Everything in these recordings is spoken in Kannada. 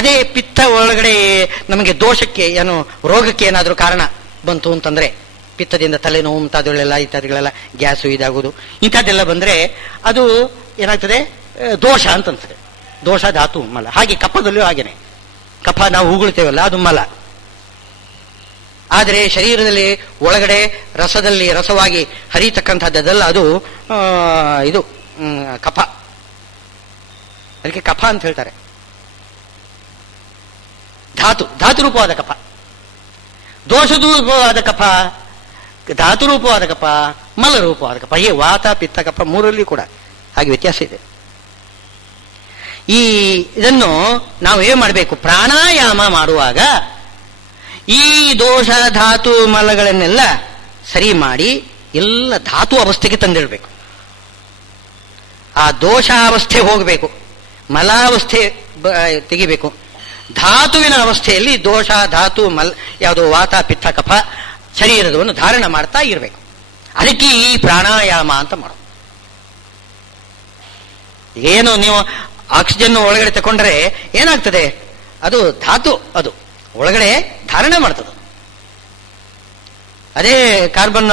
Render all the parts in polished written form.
ಅದೇ ಪಿತ್ತ ಒಳಗಡೆ ನಮಗೆ ದೋಷಕ್ಕೆ ಏನು ರೋಗಕ್ಕೆ ಏನಾದರೂ ಕಾರಣ ಬಂತು ಅಂತಂದ್ರೆ, ಪಿತ್ತದಿಂದ ತಲೆನೋವು ಮುಂತಾದವುಗಳೆಲ್ಲ ಇತ್ಯಾದಿಗಳೆಲ್ಲ ಗ್ಯಾಸು ಇದಾಗೋದು ಇಂಥದ್ದೆಲ್ಲ ಬಂದರೆ ಅದು ಏನಾಗ್ತದೆ, ದೋಷ ಅಂತ ಅನ್ಸುತ್ತೆ. ದೋಷ ಧಾತು ಮಲ. ಹಾಗೆ ಕಫದಲ್ಲೂ ಹಾಗೇನೆ, ಕಫ ನಾವು ಉಗುಳ್ತೇವಲ್ಲ ಅದು ಮಲ. ಆದರೆ ಶರೀರದಲ್ಲಿ ಒಳಗಡೆ ರಸದಲ್ಲಿ ರಸವಾಗಿ ಹರಿಯತಕ್ಕಂಥದ್ದೆಲ್ಲ ಅದು ಇದು ಕಫ. ಅದಕ್ಕೆ ಕಫ ಅಂತ ಹೇಳ್ತಾರೆ. ಧಾತು ರೂಪವಾದ ಕಫ, ದೋಷರೂಪವಾದ ಕಫ, ಧಾತು ರೂಪವಾದ ಕಫ, ಮಲ ರೂಪವಾದ ಕಫ. ಹೀಗೆ ವಾತ ಪಿತ್ತ ಕಫ ಮೂರಲ್ಲಿ ಕೂಡ ಹಾಗೆ ವ್ಯತ್ಯಾಸ ಇದೆ. ಇದನ್ನು ನಾವು ಏನು ಮಾಡಬೇಕು, ಪ್ರಾಣಾಯಾಮ ಮಾಡುವಾಗ ಈ ದೋಷ ಧಾತು ಮಲಗಳನ್ನೆಲ್ಲ ಸರಿ ಮಾಡಿ ಎಲ್ಲ ಧಾತು ಅವಸ್ಥೆಗೆ ತಂದಿಡಬೇಕು. ಆ ದೋಷಾವಸ್ಥೆ ಹೋಗಬೇಕು, ಮಲಾವಸ್ಥೆ ತೆಗಿಬೇಕು. ಧಾತುವಿನ ಅವಸ್ಥೆಯಲ್ಲಿ ದೋಷ ಧಾತು ಯಾವುದು ವಾತ ಪಿತ್ತ ಕಫ ಶರೀರದವನ್ನು ಧಾರಣ ಮಾಡ್ತಾ ಇರಬೇಕು. ಅದಕ್ಕೆ ಈ ಪ್ರಾಣಾಯಾಮ ಅಂತ ಮಾಡೋದು. ಏನು ನೀವು ಆಕ್ಸಿಜನ್ ಒಳಗಡೆ ತಗೊಂಡ್ರೆ ಏನಾಗ್ತದೆ, ಅದು ಧಾತು, ಅದು ಒಳಗಡೆ ಧಾರಣೆ ಮಾಡ್ತದೆ. ಅದೇ ಕಾರ್ಬನ್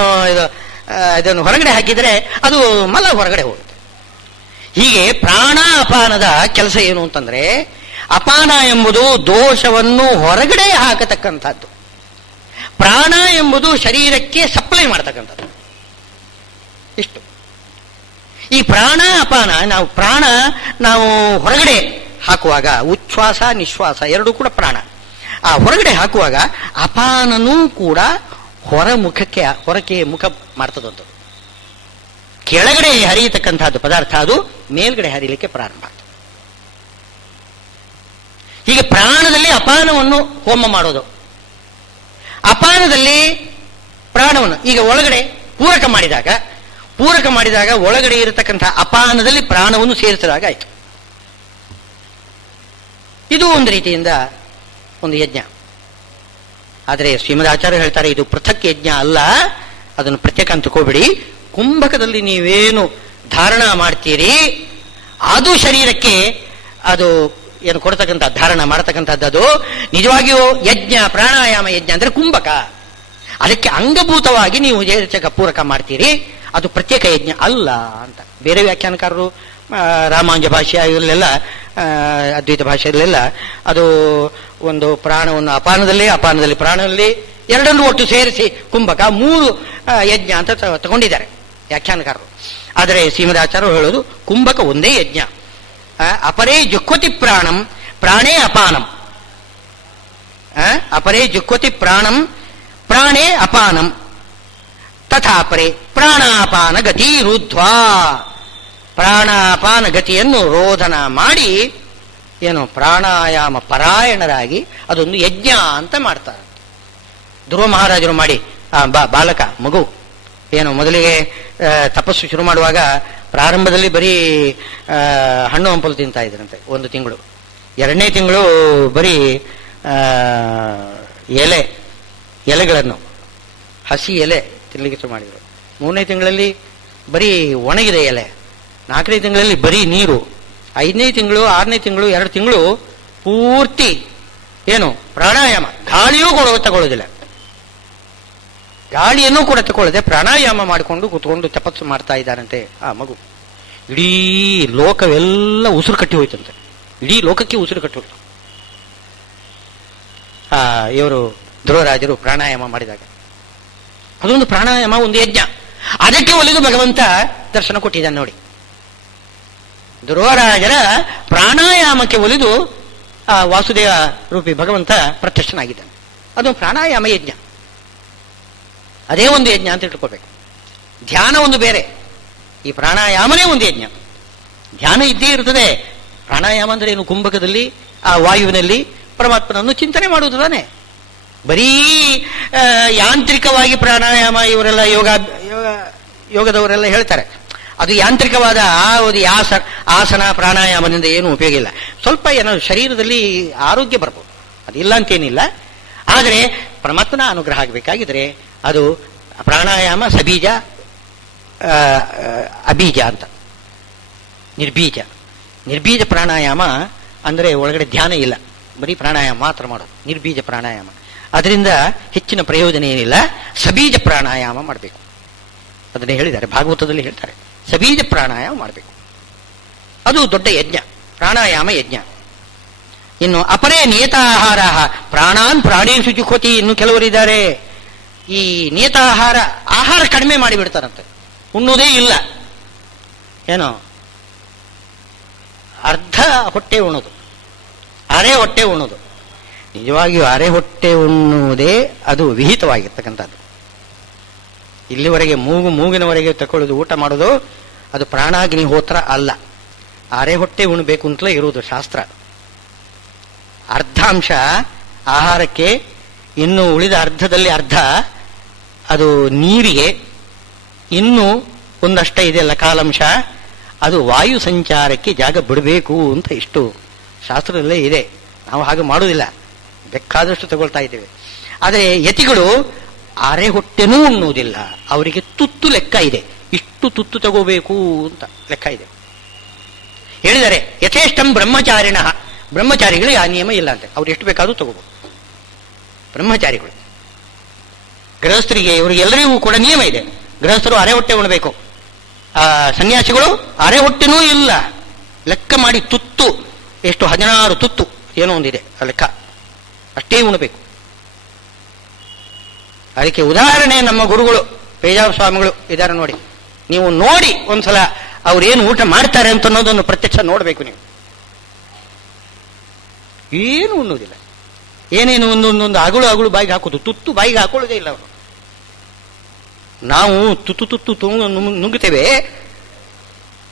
ಇದನ್ನು ಹೊರಗಡೆ ಹಾಕಿದರೆ ಅದು ಮಲ ಹೊರಗಡೆ ಹೋಗುತ್ತೆ. ಹೀಗೆ ಪ್ರಾಣ ಅಪಾನದ ಕೆಲಸ ಏನು ಅಂತಂದ್ರೆ, ಅಪಾನ ಎಂಬುದು ದೋಷವನ್ನು ಹೊರಗಡೆ ಹಾಕತಕ್ಕಂಥದ್ದು, ಪ್ರಾಣ ಎಂಬುದು ಶರೀರಕ್ಕೆ ಸಪ್ಲೈ ಮಾಡ್ತಕ್ಕಂಥದ್ದು. ಇಷ್ಟು. ಈ ಪ್ರಾಣ ಅಪಾನ ನಾವು ಹೊರಗಡೆ ಹಾಕುವಾಗ ಉಚ್ಛ್ವಾಸ ನಿಶ್ವಾಸ ಎರಡೂ ಕೂಡ ಪ್ರಾಣ. ಆ ಹೊರಗಡೆ ಹಾಕುವಾಗ ಅಪಾನನೂ ಕೂಡ ಹೊರಕ್ಕೆ ಮುಖ ಮಾಡ್ತದಂಥದ್ದು. ಕೆಳಗಡೆ ಹರಿಯತಕ್ಕಂಥದ್ದು ಪದಾರ್ಥ ಅದು ಮೇಲ್ಗಡೆ ಹರಿಯಲಿಕ್ಕೆ ಪ್ರಾರಂಭ ಆಗ್ತದೆ. ಹೀಗೆ ಪ್ರಾಣದಲ್ಲಿ ಅಪಾನವನ್ನು ಹೋಮ ಮಾಡೋದು, ಅಪಾನದಲ್ಲಿ ಪ್ರಾಣವನ್ನು ಈಗ ಒಳಗಡೆ ಪೂರಕ ಮಾಡಿದಾಗ ಒಳಗಡೆ ಇರತಕ್ಕಂಥ ಅಪಾನದಲ್ಲಿ ಪ್ರಾಣವನ್ನು ಸೇರಿಸಿದಾಗ ಆಯಿತು. ಇದು ಒಂದು ರೀತಿಯಿಂದ ಒಂದು ಯಜ್ಞ. ಆದರೆ ಶ್ರೀಮದ್ ಆಚಾರ್ಯ ಹೇಳ್ತಾರೆ, ಇದು ಪೃಥಕ್ ಯಜ್ಞ ಅಲ್ಲ, ಅದನ್ನು ಪ್ರತ್ಯೇಕ ಅಂತ ತಗೋಬೇಡಿ. ಕುಂಭಕದಲ್ಲಿ ನೀವೇನು ಧಾರಣ ಮಾಡ್ತೀರಿ ಅದು ಶರೀರಕ್ಕೆ ಅದು ಏನು ಕೊಡ್ತಕ್ಕಂಥ ಧಾರಣ ಮಾಡತಕ್ಕಂಥದ್ದು ಅದು ನಿಜವಾಗಿಯೂ ಯಜ್ಞ. ಪ್ರಾಣಾಯಾಮ ಯಜ್ಞ ಅಂದ್ರೆ ಕುಂಭಕ. ಅದಕ್ಕೆ ಅಂಗಭೂತವಾಗಿ ನೀವು ಪೂರಕ ಮಾಡ್ತೀರಿ, ಅದು ಪ್ರತ್ಯೇಕ ಯಜ್ಞ ಅಲ್ಲ ಅಂತ. ಬೇರೆ ವ್ಯಾಖ್ಯಾನಕಾರರು ರಾಮಾನುಜ ಭಾಷ್ಯ ಇವರಲ್ಲೆಲ್ಲ ಅದ್ವೈತ ಭಾಷೆಯಲ್ಲೆಲ್ಲ ಅದು ಒಂದು ಪ್ರಾಣವನ್ನು ಅಪಾನದಲ್ಲಿ ಪ್ರಾಣದಲ್ಲಿ ಎರಡನ್ನೂ ಒಟ್ಟು ಸೇರಿಸಿ ಕುಂಭಕ 3 ಯಜ್ಞ ಅಂತ ತಗೊಂಡಿದ್ದಾರೆ ವ್ಯಾಖ್ಯಾನಕಾರರು. ಆದರೆ ಶ್ರೀಮದಾಚಾರ್ಯರು ಹೇಳೋದು ಕುಂಭಕ ಒಂದೇ ಯಜ್ಞ. ಅಪರೇ ಜುಕ್ವತಿ ಪ್ರಾಣಂ ಪ್ರಾಣೇ ಅಪಾನಂ, ಅಪರೇ ಜುಕ್ವತಿ ಪ್ರಾಣಂ ಪ್ರಾಣೇ ಅಪಾನಂ ತಥಾಪರೆ ಪ್ರಾಣಾಪಾನ ಗತಿ ರುದ್ಧ್ವಾ. ಪ್ರಾಣಾಪಾನ ಗತಿಯನ್ನು ರೋಧನ ಮಾಡಿ ಏನು ಪ್ರಾಣಾಯಾಮ ಪರಾಯಣರಾಗಿ ಅದೊಂದು ಯಜ್ಞ ಅಂತ ಮಾಡ್ತಾರೆ. ಧ್ರುವ ಮಹಾರಾಜರು ಮಾಡಿ ಬಾಲಕ ಮಗು ಏನು ಮೊದಲಿಗೆ ತಪಸ್ಸು ಶುರು ಮಾಡುವಾಗ ಪ್ರಾರಂಭದಲ್ಲಿ ಬರೀ ಹಣ್ಣು ಹಂಪಲು ತಿಂತಾ ಇದ್ರಂತೆ 1 ತಿಂಗಳು. 2ನೇ ತಿಂಗಳು ಬರೀ ಎಲೆಗಳನ್ನು ಹಸಿ ಎಲೆ ತಿನ್ನಲಿಕ್ಕೆ ಶುರು ಮಾಡಿದರು. 3ನೇ ತಿಂಗಳಲ್ಲಿ ಬರೀ ಒಣಗಿದೆ ಎಲೆ. 4ನೇ ತಿಂಗಳಲ್ಲಿ ಬರೀ ನೀರು. 5ನೇ ತಿಂಗಳು 6ನೇ ತಿಂಗಳು 2 ತಿಂಗಳು ಪೂರ್ತಿ ಏನು ಪ್ರಾಣಾಯಾಮ. ಗಾಳಿಯೂ ತಗೊಳ್ಳೋದಿಲ್ಲ, ಗಾಳಿಯನ್ನು ಕೂಡ ತಗೊಳ್ಳದೆ ಪ್ರಾಣಾಯಾಮ ಮಾಡಿಕೊಂಡು ಕೂತ್ಕೊಂಡು ತಪಸ್ಸು ಮಾಡ್ತಾ ಇದ್ದಾರಂತೆ ಆ ಮಗು. ಇಡೀ ಲೋಕವೆಲ್ಲ ಉಸಿರು ಕಟ್ಟಿ ಹೋಯ್ತಂತೆ, ಇಡೀ ಲೋಕಕ್ಕೆ ಉಸಿರು ಕಟ್ಟಿ ಹೋಯ್ತು ಇವರು ಧ್ರುವರಾಜರು ಪ್ರಾಣಾಯಾಮ ಮಾಡಿದಾಗ. ಅದೊಂದು ಪ್ರಾಣಾಯಾಮ, ಒಂದು ಯಜ್ಞ. ಅದಕ್ಕೆ ಒಲಿದು ಭಗವಂತ ದರ್ಶನ ಕೊಟ್ಟಿದ್ದಾನೆ ನೋಡಿ. ಧ್ರುವರಾಜರ ಪ್ರಾಣಾಯಾಮಕ್ಕೆ ಒಲಿದು ಆ ವಾಸುದೇವ ರೂಪಿ ಭಗವಂತ ಪ್ರತ್ಯಕ್ಷನಾಗಿದ್ದಾನೆ. ಅದು ಪ್ರಾಣಾಯಾಮ ಯಜ್ಞ. ಅದೇ ಒಂದು ಯಜ್ಞ ಅಂತ ಇಟ್ಕೋಬೇಕು. ಧ್ಯಾನ ಒಂದು ಬೇರೆ, ಈ ಪ್ರಾಣಾಯಾಮನೇ ಒಂದು ಯಜ್ಞ. ಧ್ಯಾನ ಇದ್ದೇ ಇರ್ತದೆ. ಪ್ರಾಣಾಯಾಮ ಅಂದ್ರೆ ಏನು, ಕುಂಭಕದಲ್ಲಿ ಆ ವಾಯುವಿನಲ್ಲಿ ಪರಮಾತ್ಮನನ್ನು ಚಿಂತನೆ ಮಾಡುವುದು ತಾನೆ. ಬರೀ ಯಾಂತ್ರಿಕವಾಗಿ ಪ್ರಾಣಾಯಾಮ ಇವರೆಲ್ಲ ಯೋಗದವರೆಲ್ಲ ಹೇಳ್ತಾರೆ. ಅದು ಯಾಂತ್ರಿಕವಾದ ಆಸನ ಪ್ರಾಣಾಯಾಮದಿಂದ ಏನು ಉಪಯೋಗ ಇಲ್ಲ. ಸ್ವಲ್ಪ ಏನೋ ಶರೀರದಲ್ಲಿ ಆರೋಗ್ಯ ಬರ್ಬೋದು, ಅದಿಲ್ಲ ಅಂತೇನಿಲ್ಲ. ಆದರೆ ಪರಮಾತ್ಮನ ಅನುಗ್ರಹ ಆಗಬೇಕಾಗಿದ್ರೆ ಅದು ಪ್ರಾಣಾಯಾಮ ಸಬೀಜ ಅಬೀಜ ಅಂತ. ನಿರ್ಬೀಜ ಪ್ರಾಣಾಯಾಮ ಅಂದರೆ ಒಳಗಡೆ ಧ್ಯಾನ ಇಲ್ಲ, ಬರೀ ಪ್ರಾಣಾಯಾಮ ಮಾತ್ರ ಮಾಡೋದು, ನಿರ್ಬೀಜ ಪ್ರಾಣಾಯಾಮ. ಅದರಿಂದ ಹೆಚ್ಚಿನ ಪ್ರಯೋಜನ ಏನಿಲ್ಲ. ಸಬೀಜ ಪ್ರಾಣಾಯಾಮ ಮಾಡಬೇಕು. ಅದನ್ನೇ ಹೇಳಿದ್ದಾರೆ, ಭಾಗವತದಲ್ಲಿ ಹೇಳ್ತಾರೆ, ಸಬೀಜ ಪ್ರಾಣಾಯಾಮ ಮಾಡಬೇಕು. ಅದು ದೊಡ್ಡ ಯಜ್ಞ, ಪ್ರಾಣಾಯಾಮ ಯಜ್ಞ. ಇನ್ನು ಅಪರೇ ನಿಯತಾಹಾರ ಪ್ರಾಣಾನ್ ಪ್ರಾಣೇಶು ಜುಹ್ವತಿ. ಇನ್ನು ಕೆಲವರಿದ್ದಾರೆ, ಈ ನಿಯತಾಹಾರ, ಆಹಾರ ಕಡಿಮೆ ಮಾಡಿಬಿಡ್ತಾರಂತೆ, ಉಣ್ಣುವುದೇ ಇಲ್ಲ. ಏನೋ ಅರ್ಧ ಹೊಟ್ಟೆ ಉಣ್ಣೋದು, ಅರೆ ಹೊಟ್ಟೆ ಉಣ್ಣೋದು. ನಿಜವಾಗಿಯೂ ಅರೆ ಹೊಟ್ಟೆ ಉಣ್ಣುವುದೇ ಅದು ವಿಹಿತವಾಗಿರ್ತಕ್ಕಂಥದ್ದು. ಇಲ್ಲಿವರೆಗೆ ಮೂಗಿನವರೆಗೆ ತಗೊಳ್ಳೋದು, ಊಟ ಮಾಡೋದು, ಅದು ಪ್ರಾಣಾಗ್ನಿಹೋತ್ರ ಅಲ್ಲ. ಅರೆ ಹೊಟ್ಟೆ ಉಣ್ಣಬೇಕು ಅಂತಲೇ ಇರುವುದು ಶಾಸ್ತ್ರ. ಅರ್ಧಾಂಶ ಆಹಾರಕ್ಕೆ, ಇನ್ನು ಉಳಿದ ಅರ್ಧದಲ್ಲಿ ಅರ್ಧ ಅದು ನೀರಿಗೆ, ಇನ್ನೂ ಒಂದಷ್ಟೇ ಇದೆಯಲ್ಲ ಕಾಲಾಂಶ, ಅದು ವಾಯು ಸಂಚಾರಕ್ಕೆ ಜಾಗ ಬಿಡಬೇಕು ಅಂತ ಇಷ್ಟು ಶಾಸ್ತ್ರದಲ್ಲೇ ಇದೆ. ನಾವು ಹಾಗೆ ಮಾಡುವುದಿಲ್ಲ, ಬೇಕಾದಷ್ಟು ತಗೊಳ್ತಾ ಇದ್ದೇವೆ. ಆದರೆ ಯತಿಗಳು ಅರೆ ಹೊಟ್ಟೆನೂ ಉಣ್ಣುವುದಿಲ್ಲ. ಅವರಿಗೆ ತುತ್ತು ಲೆಕ್ಕ ಇದೆ, ಇಷ್ಟು ತುತ್ತು ತಗೋಬೇಕು ಅಂತ ಲೆಕ್ಕ ಇದೆ. ಹೇಳಿದರೆ ಯಥೇಷ್ಟಂ ಬ್ರಹ್ಮಚಾರಿಣ, ಬ್ರಹ್ಮಚಾರಿಗಳಿಗೆ ಆ ನಿಯಮ ಇಲ್ಲ ಅಂತೆ, ಅವ್ರು ಎಷ್ಟು ಬೇಕಾದ್ರೂ ತಗೋಬಹುದು. ಬ್ರಹ್ಮಚಾರಿಗಳು, ಗೃಹಸ್ಥರಿಗೆ, ಇವರಿಗೆಲ್ಲರಿಗೂ ಕೂಡ ನಿಯಮ ಇದೆ. ಗೃಹಸ್ಥರು ಅರೆ ಹೊಟ್ಟೆ ಉಣಬೇಕು, ಸನ್ಯಾಸಿಗಳು ಅರೆ ಹೊಟ್ಟೆನೂ ಇಲ್ಲ, ಲೆಕ್ಕ ಮಾಡಿ ತುತ್ತು ಎಷ್ಟು 16 ತುತ್ತು ಏನೋ ಒಂದಿದೆ ಆ ಲೆಕ್ಕ, ಅಷ್ಟೇ ಉಣಬೇಕು. ಅದಕ್ಕೆ ಉದಾಹರಣೆ ನಮ್ಮ ಗುರುಗಳು ಪೇಜಾವ ಸ್ವಾಮಿಗಳು ಇದ್ದಾರೆ ನೋಡಿ. ನೀವು ನೋಡಿ ಒಂದ್ಸಲ ಅವ್ರೇನು ಊಟ ಮಾಡ್ತಾರೆ ಅಂತ ಅನ್ನೋದನ್ನು ಪ್ರತ್ಯಕ್ಷ ನೋಡಬೇಕು. ನೀವು ಏನು ಉಣ್ಣುವುದಿಲ್ಲ, ಏನೇನು ಒಂದೊಂದೊಂದು ಅಗಳು ಬಾಯಿಗೆ ಹಾಕೋದು, ತುತ್ತು ಬಾಯಿಗೆ ಹಾಕೊಳ್ಳೋದೇ ಇಲ್ಲ ಅವರು. ನಾವು ತುತ್ತು ನುಂಗುತ್ತೇವೆ,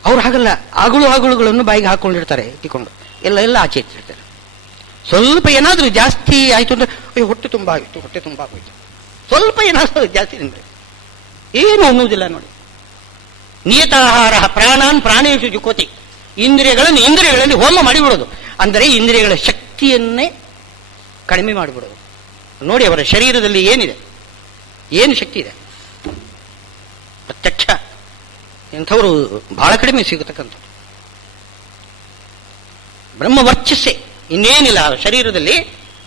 ಅವ್ರು ಹಾಗಲ್ಲ, ಅಗಳುಗಳನ್ನು ಬಾಯಿಗೆ ಹಾಕೊಂಡಿರ್ತಾರೆ, ಇಟ್ಕೊಂಡು ಎಲ್ಲ ಆಚೆ ಇಟ್ಟಿರ್ತಾರೆ. ಸ್ವಲ್ಪ ಏನಾದರೂ ಜಾಸ್ತಿ ಆಯ್ತು ಅಂದ್ರೆ ಅಯ್ಯೋ ಹೊಟ್ಟೆ ತುಂಬ ಆಗೋಯ್ತು, ಸ್ವಲ್ಪ ಏನಾದರೂ ಜಾಸ್ತಿ ತಿಂದ್ರೆ ಏನು ಅನ್ನುವುದಿಲ್ಲ ನೋಡಿ. ನಿಯತಾಹಾರ ಪ್ರಾಣಾನ್ ಪ್ರಾಣೇಶು ಜುಹ್ವತಿ. ಇಂದ್ರಿಯಗಳಲ್ಲಿ ಹೋಮ ಮಾಡಿಬಿಡೋದು, ಅಂದರೆ ಇಂದ್ರಿಯಗಳ ಶಕ್ತಿಯನ್ನೇ ಕಡಿಮೆ ಮಾಡಿಬಿಡೋದು. ನೋಡಿ ಅವರ ಶರೀರದಲ್ಲಿ ಏನಿದೆ, ಏನು ಶಕ್ತಿ ಇದೆ ಪ್ರತ್ಯಕ್ಷ. ಇಂಥವರು ಬಹಳ ಕಡಿಮೆ ಸಿಗತಕ್ಕಂಥದ್ದು. ಬ್ರಹ್ಮವರ್ಚಸ್ಸೆ, ಇನ್ನೇನಿಲ್ಲ ಶರೀರದಲ್ಲಿ,